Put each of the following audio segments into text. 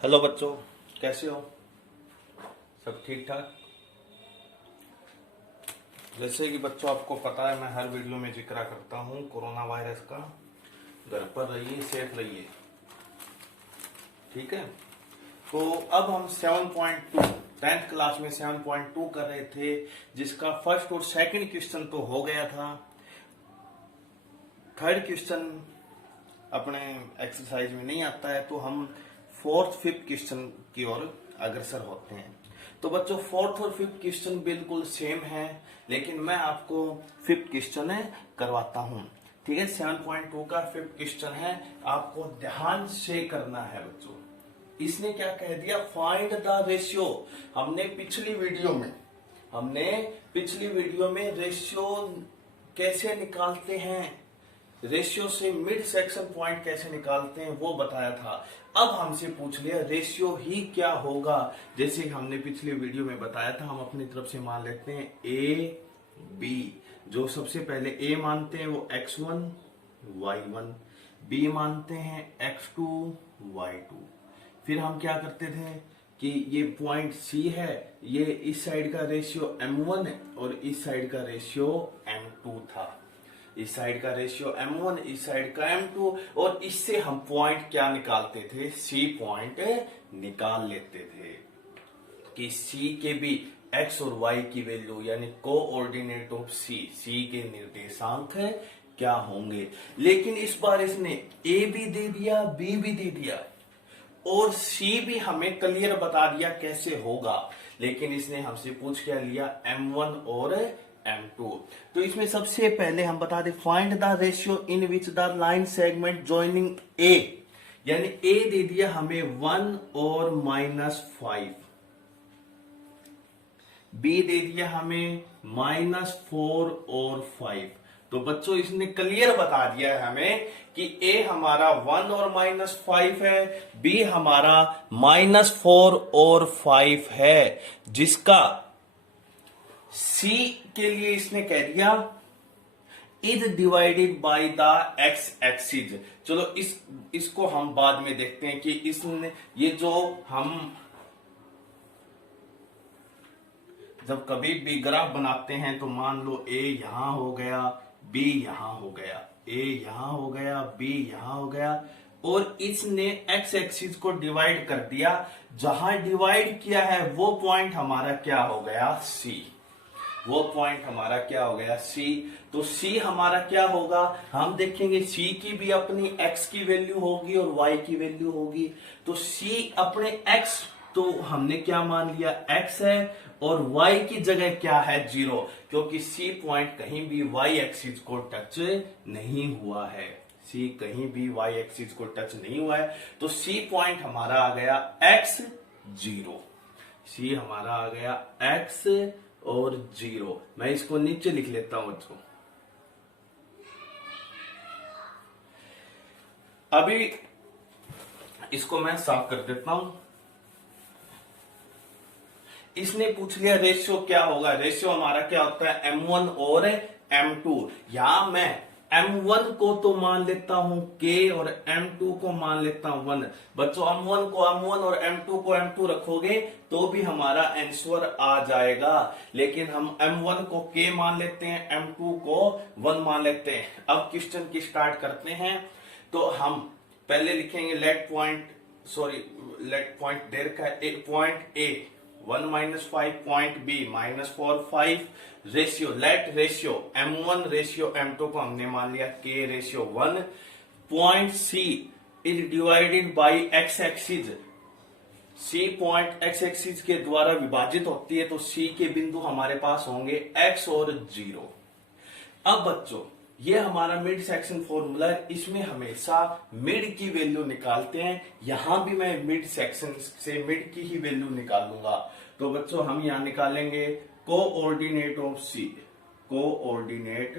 Hello बच्चों, कैसे हो? सब ठीक ठाक। जैसे कि बच्चों आपको पता है, मैं हर वीडियो में जिक्र करता हूँ कोरोना वायरस का। घर पर रहिए, सेफ रहिए, ठीक है। तो अब हम 7.2 10th क्लास में 7.2 कर रहे थे, जिसका फर्स्ट और सेकंड क्वेश्चन तो हो गया था। थर्ड क्वेश्चन अपने एक्सरसाइज में नहीं आता है, तो हम फोर्थ फिफ्थ क्वेश्चन की ओर अग्रसर होते हैं। तो बच्चों, फोर्थ और फिफ्थ क्वेश्चन बिल्कुल सेम है, लेकिन मैं आपको फिफ्थ क्वेश्चन करवाता हूं, ठीक है। 7.2 का फिफ्थ क्वेश्चन है, आपको ध्यान से करना है बच्चों। इसने क्या कह दिया, फाइंड द रेशियो। हमने पिछली वीडियो में रेशियो कैसे निकालते हैं, रेशियो से मिड सेक्शन पॉइंट कैसे निकालते हैं वो बताया था। अब हमसे पूछ लिया रेशियो ही क्या होगा। जैसे हमने पिछली वीडियो में बताया था, हम अपनी तरफ से मान लेते हैं ए बी। जो सबसे पहले ए मानते हैं वो x1 y1, बी मानते हैं x2 y2। फिर हम क्या करते थे कि ये पॉइंट सी है, ये इस साइड का रेशियो m1 है और इस साइड का रेशियो m2 था। इस साइड का रेशियो m1, इस साइड का m2, और इससे हम पॉइंट क्या निकालते थे, C पॉइंट निकाल लेते थे कि C के भी x और y की वैल्यू यानी कोऑर्डिनेट ऑफ C के निर्देशांक क्या होंगे। लेकिन इस बार इसने A भी दे दिया, B भी दे दिया और C भी हमें क्लियर बता दिया कैसे होगा। लेकिन इसने हमसे पूछ क्या लिया, m1 और m2। तो इसमें सबसे पहले हम बता दें, find the ratio in which the line segment joining A, यानी A दे दिया हमें 1 और -5, B दे दिया हमें -4 और 5। तो बच्चों, इसने क्लियर बता दिया है हमें कि A हमारा 1 और -5 है, B हमारा -4 और 5 है, जिसका C के लिए इसने कह दिया is divided by the x axis. चलो इसको हम बाद में देखते हैं कि इसने ये जो हम जब कभी भी ग्राफ बनाते हैं तो मान लो A यहां हो गया, B यहां हो गया, A यहां हो गया, B यहां हो गया, और इसने एक्स एक्सिस को डिवाइड कर दिया। जहां डिवाइड किया है वो पॉइंट हमारा क्या हो गया, C। वो पॉइंट हमारा क्या हो गया, C। तो C हमारा क्या होगा, हम देखेंगे C की भी अपनी x की वैल्यू होगी और y की वैल्यू होगी। तो C अपने x, तो हमने क्या मान लिया, x है, और y की जगह क्या है, 0, क्योंकि C पॉइंट कहीं भी y एक्सिस को टच नहीं हुआ है। C कहीं भी y एक्सिस को टच नहीं हुआ है, तो C पॉइंट हमारा आ गया x0। C हमारा आ गया x और 0। मैं इसको नीचे लिख लेता हूं बच्चों। अभी इसको मैं साफ कर देता हूं। इसने पूछ लिया रेशियो क्या होगा। रेशियो हमारा क्या होता है, m1 और m2। यहां मैं m1 को तो मान लेता हूं k और m2 को मान लेता हूं 1। बच्चों, m1 को m1 और m2 को m2 रखोगे तो भी हमारा आंसर आ जाएगा। लेकिन हम m1 को k मान लेते हैं, m2 को 1 मान लेते हैं। अब क्वेश्चन की स्टार्ट करते हैं। तो हम पहले लिखेंगे लेट पॉइंट देर का point A 1 -5, point B -4 5, ratio let ratio m1 ratio m2 को हमने मान लिया k ratio 1। Point C is divided by x axis. C point x axis के द्वारा विभाजित होती है, तो C के बिंदु हमारे पास होंगे x और 0। अब बच्चों, ये हमारा मिड सेक्शन फॉर्मूला है, इसमें हमेशा मिड की वैल्यू निकालते हैं। यहां भी मैं मिड सेक्शन से मिड की ही वैल्यू निकालूंगा। तो बच्चों, हम यहां निकालेंगे coordinate of C, coordinate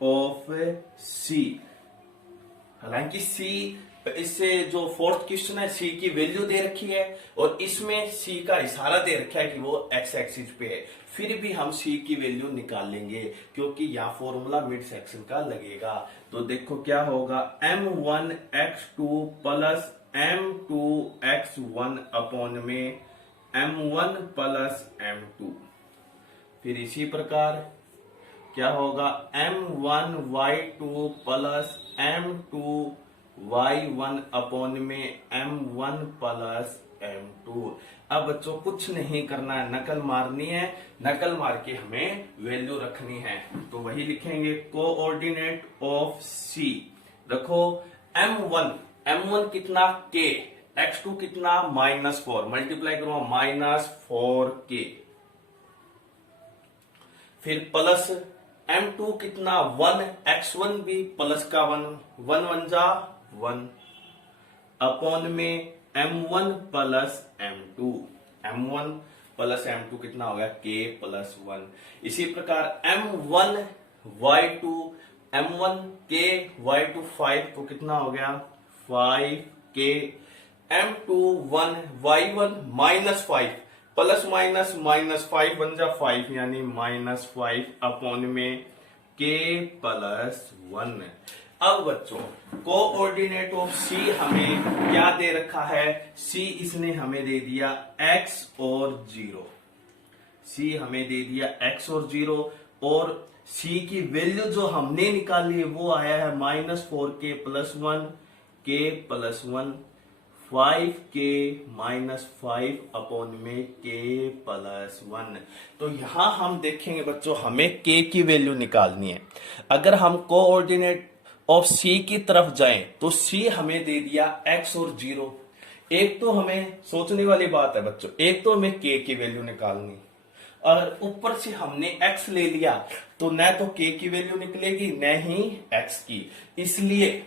of C। हालांकि C इससे जो फोर्थ क्वेश्चन है सी की वैल्यू दे रखी है और इसमें सी का इशारा दे रखा है कि वो एक्स एक्सिस पे है, फिर भी हम सी की वैल्यू निकाल लेंगे क्योंकि यहाँ फॉर्मूला मिड सेक्शन का लगेगा। तो देखो क्या होगा, m1x2 प्लस m2x1 अपॉन में m1 प्लस m2। फिर इसी प्रकार क्या होगा, m1y2 प्लस m2y1 अपॉन में m1 प्लस m2। अब बच्चों कुछ नहीं करना है, नकल मारनी है, नकल मार के हमें वैल्यू रखनी है। तो वही लिखेंगे, कोऑर्डिनेट ऑफ सी रखो m1 कितना k, x2 कितना -4, मल्टीप्लाई करो -4k, फिर प्लस m2 कितना 1, x1 भी प्लस का 1, 1 1 जा 1 अपॉन में m1 plus m2, m1 plus m2 कितना हो गया k प्लस 1। इसी प्रकार m1 y2 m1k y2 5 तो कितना हो गया 5k, m2 1 y1 -5 plus minus -5 बन जा 5 यानी -5 अपॉन में k प्लस 1। अब बच्चों कोऑर्डिनेट ऑफ सी हमें क्या दे रखा है, सी इसने हमें दे दिया x और 0, सी हमें दे दिया x और 0 और सी की वैल्यू जो हमने निकाली है वो आया है -4k plus 1 k plus 1, 5k -5 upon में k प्लस 1। तो यहां हम देखेंगे बच्चों हमें k की वैल्यू निकालनी है। अगर हम कोऑर्डिनेट ऑफ सी की तरफ जाएं तो सी हमें दे दिया x और 0। एक तो हमें सोचने वाली बात है बच्चों, एक तो हमें k की वैल्यू निकालनी, और ऊपर से हमने x ले लिया तो न तो k की वैल्यू निकलेगी न ही x की। इसलिए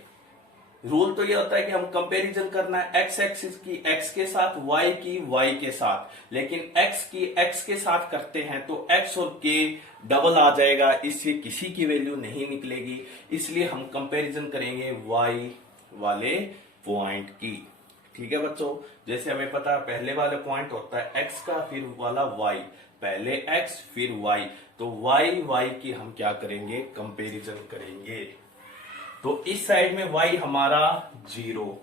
रूल तो ये होता है कि हम कंपैरिजन करना है x एक्सिस की x के साथ, y की y के साथ, लेकिन x की x के साथ करते हैं तो x और k डबल आ जाएगा, इससे किसी की वैल्यू नहीं निकलेगी। इसलिए हम कंपैरिजन करेंगे y वाले पॉइंट की। ठीक है बच्चों, जैसे हमें पता है पहले वाला पॉइंट होता है x का, फिर वाला y, पहले x फिर y, तो y की हम क्या करेंगे कंपैरिजन करेंगे। तो इस साइड में y हमारा 0,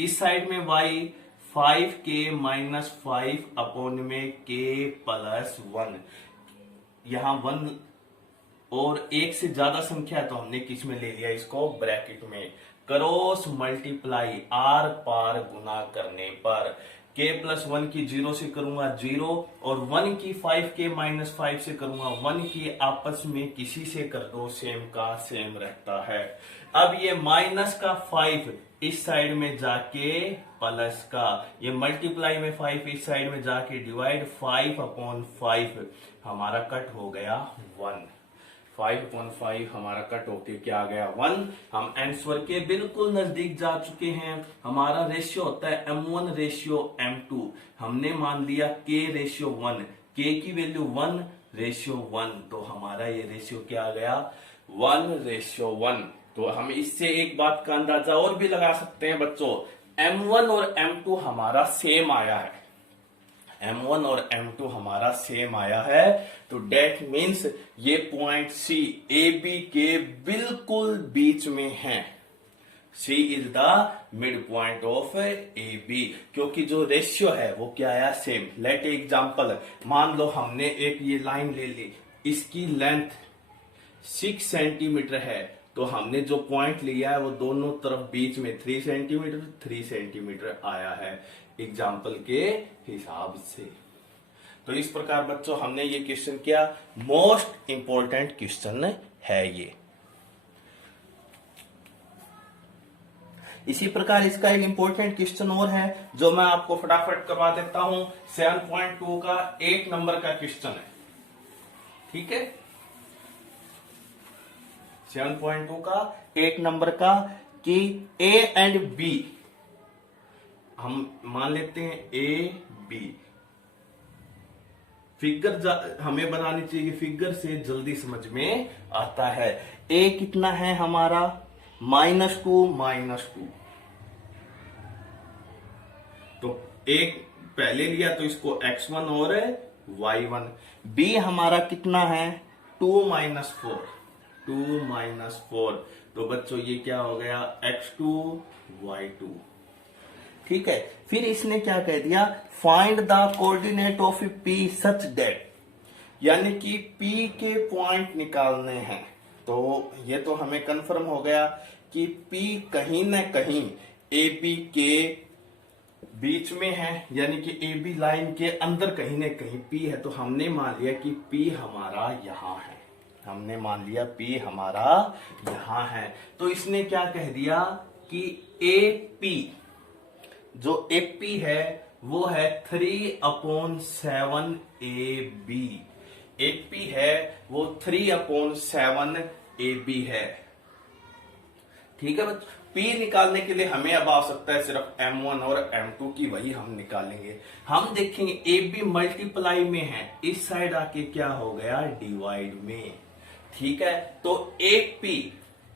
इस साइड में y 5k -5 अपॉन में k प्लस 1। यहां 1 और 1 से ज्यादा संख्या है तो हमने किस में ले लिया, इसको ब्रैकेट में, क्रॉस मल्टीप्लाई आर पार गुना करने पर k प्लस 1 की 0 से करूंगा 0 और 1 की 5k -5 से करूंगा 1 की, आपस में किसी से कर दो सेम का सेम रहता है। अब ये माइनस का 5 इस साइड में जाके प्लस का, ये मल्टीप्लाई में 5 इस साइड में जाके डिवाइड, 5 अपॉन 5 हमारा कट हो गया 1, 5/5 हमारा कट होके क्या आ गया 1। हम आंसर के बिल्कुल नजदीक जा चुके हैं। हमारा रेशियो होता है m1 रेशियो m2, हमने मान लिया k रेशियो 1, k की वैल्यू 1 रेशियो 1, तो हमारा ये रेशियो क्या आ गया 1 रेशियो 1। तो हम इससे एक बात का अंदाजा और भी लगा सकते हैं बच्चों, m1 और m2 हमारा सेम आया है, m1 और m2 हमारा सेम आया है, तो डेट मीन्स ये पॉइंट C AB के बिल्कुल बीच में है। C is the mid point of AB, क्योंकि जो रेशियो है वो क्या आया सेम। लेट एग्जांपल, मान लो हमने एक ये लाइन ले ली, इसकी लेंथ 6 सेंटीमीटर है, तो हमने जो पॉइंट लिया है वो दोनों तरफ बीच में 3 सेंटीमीटर आया है एग्जाम्पल के हिसाब से। तो इस प्रकार बच्चों हमने ये क्वेश्चन किया, मोस्ट इंपॉर्टेंट क्वेश्चन है ये। इसी प्रकार इसका एक इंपॉर्टेंट क्वेश्चन और है जो मैं आपको फटाफट करवा देता हूं, 7.2 का 8 नंबर का क्वेश्चन है। ठीक है, 7.2 का 8 नंबर का कि A एंड B, हम मान लेते हैं A B, फिगर हमें बनानी चाहिए, फिगर से जल्दी समझ में आता है। A कितना है हमारा -2 -2, एक पहले लिया तो इसको x1 और y1। b हमारा कितना है 2-4, 2-4। तो बच्चों ये क्या हो गया x2 y2। ठीक है, फिर इसने क्या कह दिया find the coordinate of p such that, यानी कि p के पॉइंट निकालने हैं। तो ये तो हमें कंफर्म हो गया कि p कहीं न कहीं AB के बीच में है, यानी कि AB लाइन के अंदर कहीं न कहीं P है। तो हमने मान लिया कि P हमारा यहां है, हमने मान लिया P हमारा यहां है। तो इसने क्या कह दिया कि AP, जो AP है वो है 3/7 AB। AP है वो 3/7 AB है। ठीक है बच्चों, P निकालने के लिए हमें अब आवश्यकता है सिर्फ M1 और M2 की, वही हम निकालेंगे। हम देखेंगे AB मल्टीप्लाई में है, इस साइड आके क्या हो गया डिवाइड में। ठीक है, तो एक P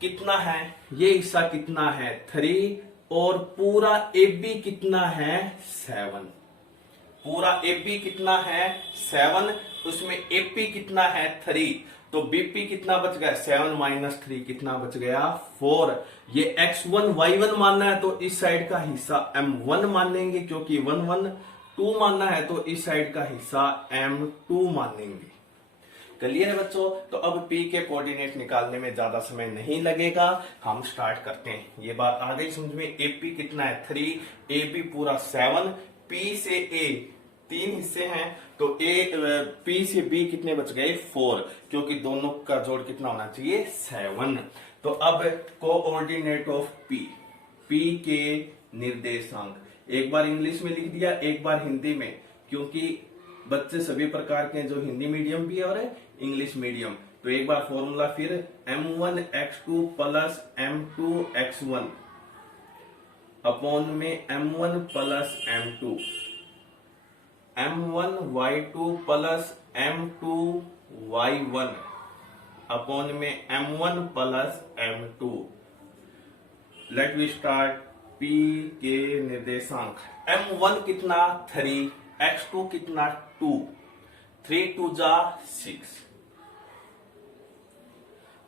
कितना है, ये हिस्सा कितना है 3 और पूरा AB कितना है 7। पूरा AB कितना है 7, उसमें AP कितना है 3, तो BP कितना बच गया 7 - 3 कितना बच गया 4। ये x1 y1 मानना है तो इस साइड का हिस्सा m1 मानेंगे, क्योंकि 1 1 2 मानना है तो इस साइड का हिस्सा m2 मानेंगे। क्लियर है बच्चों। तो अब P के कोऑर्डिनेट निकालने में ज्यादा समय नहीं लगेगा, हम स्टार्ट करते हैं। ये बात आ गई समझ में। AP कितना है 3, AB पूरा 7, P से A 3 हिस्से हैं तो P से B कितने बच गए 4, क्योंकि दोनों का जोड़ कितना होना चाहिए 7। तो अब कोऑर्डिनेट ऑफ P के निर्देशांक, एक बार इंग्लिश में लिख दिया एक बार हिंदी में, क्योंकि बच्चे सभी प्रकार के जो हिंदी मीडियम भी और इंग्लिश मीडियम। तो एक बार फॉर्मूला फिर m1x2 प्लस m2x1 अपॉन में m1 plus m2, m1y2 plus m2y1 upon में m1 plus m2। Let we start. P के निर्देशांक m1 कितना 3, x2 कितना 2, 3 2 जा 6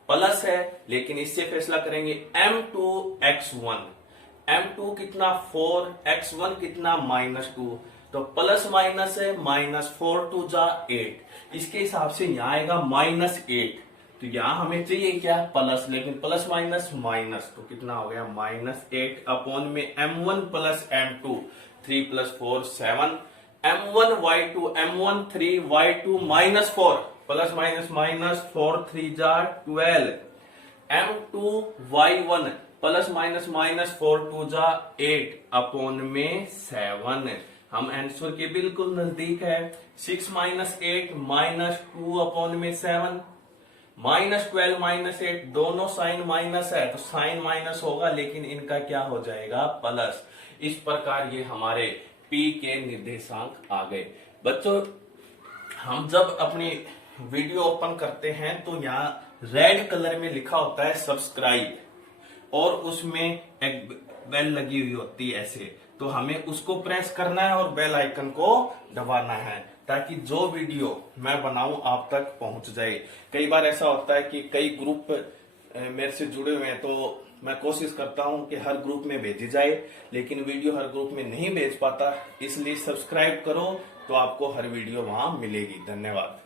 प्लस है, लेकिन इससे फैसला करेंगे m2 x1, m2 कितना 4, x1 कितना -2, तो प्लस माइनस है -4 2 जा 8। इसके हिसाब से यहां आएगा -8, तो यहां हमें चाहिए क्या प्लस, लेकिन प्लस माइनस माइनस, तो कितना हो गया -8 अपॉन में m1 plus m2 3 + 4 7, m1 y2 m1 3 y2 -4 plus minus minus 4 3 जा 12, m2 y1 plus minus minus 4 2 जा 8 अपॉन में 7। हम आंसर के बिल्कुल नजदीक है। 6 - 8 -2 अपॉन में 7, -12 -8 दोनों साइन माइनस है तो साइन माइनस होगा, लेकिन इनका क्या हो जाएगा प्लस। इस प्रकार ये हमारे P के निर्देशांक आ गए। बच्चों हम जब अपनी वीडियो ओपन करते हैं तो यहाँ रेड कलर में लिखा होता है सब्सक्राइब, और उसमें एक बेल लगी हुई होती है ऐसे, तो हमें उसको प्रेस करना है और बेल आइकन को दबाना है, ताकि जो वीडियो मैं बनाऊं आप तक पहुंच जाए। कई बार ऐसा होता है कि कई ग्रुप मेरे से जुड़े हुए हैं, तो मैं कोशिश करता हूं कि हर ग्रुप में भेजी जाए, लेकिन वीडियो हर ग्रुप में नहीं भेज पाता, इसलिए सब्सक्राइब करो तो आपको हर वीडियो वहां मिलेगी। धन्यवाद।